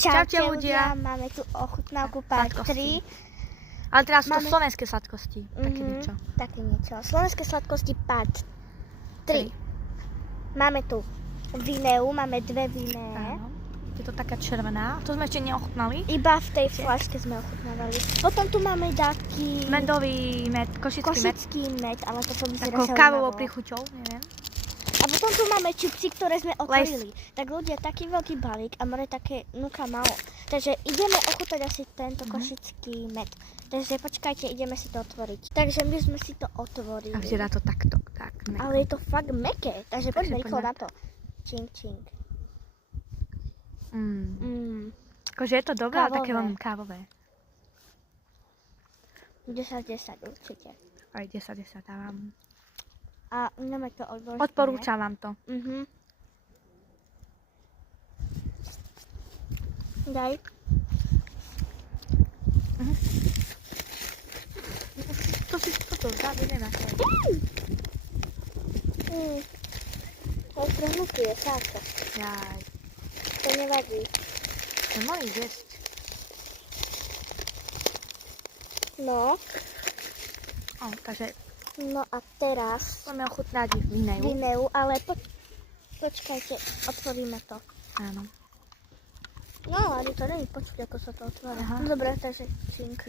Čaute ľudia. Máme tu ochutnávku part 3. Ale teraz sú to slovenské sladkosti. Také niečo. Také niečo. Slovenské sladkosti part 3. Máme tu vineu, máme dve viné. Áno. Je to taká červená. To sme ešte neochutnali. Iba v tej fľaške sme ochutnávali. Potom tu máme taký medový med, košický med, ale toto vyzerá takou kávovou príchuťou, neviem. A potom tu máme čipsy, ktoré sme otvorili. Tak ľudia, taký veľký balík a more také nuka malo. Takže ideme ochutnať asi tento košický med. Takže počkajte, ideme si to otvoriť. Takže my sme si to otvorili. A vyzerá to takto, tak. Meko. Ale je to fakt mäkké, takže poďme rýchlo na to. Čing, čing. Akože je to dobré, ale také veľmi kávové. 10/10 určite. Aj 10/10 dávam. A ideme to odložiť. Odporúčam vám to. Daj. To si toto zabudeme. To je prehnutý, je sáčo. Jaj. To nevadí. To mohli zjesť. No. Takže No a teraz poďme ochutnať vineu. vineu, ale počkajte, otvoríme to. Áno. No, ale to není počuť, ako sa to otvára. Aha. No dobre, takže čink.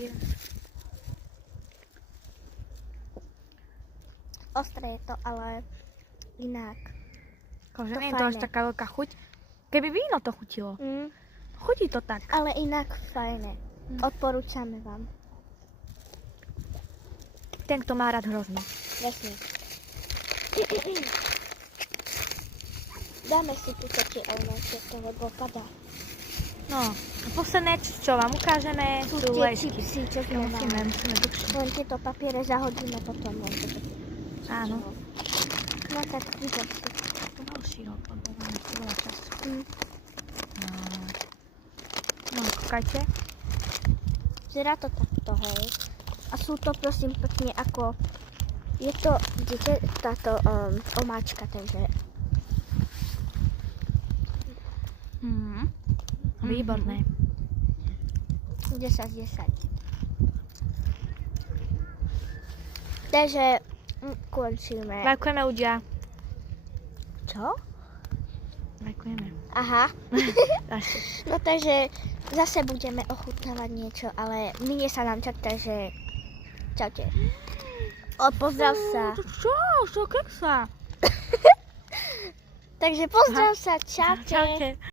Ostré je to, ale inak. Akože To nie je to až fajné. taká veľká chuť. Keby víno to chutilo. Chutí to tak. Ale inak fajné. Odporúčame vám. Ten, kto má rád hrozno. Jasne. Dáme si tu také ovocie, lebo padá. No, a posledné, čo vám ukážeme, sú tie lejsky. čipsy, čo sme mali. Musíme dlhšie. Len tieto papiere zahodíme potom. Áno. No tak vyzor si. To bol široko, lebo máme ešte veľa času. No, kúkajte. Vyzerá to takto, hej. A sú to prosím pekne ako... Je to, vidíte, táto omáčka, takže... Výborné. 10/10. Takže končíme. Ďakujeme ľudia. Čo? Ďakujeme. Aha. Ešte. No takže zase budeme ochutnávať niečo, ale minie sa nám čas, takže čaute. Pozdrav sa. Čo keksa? Takže pozdrav sa, čaute. Čaute.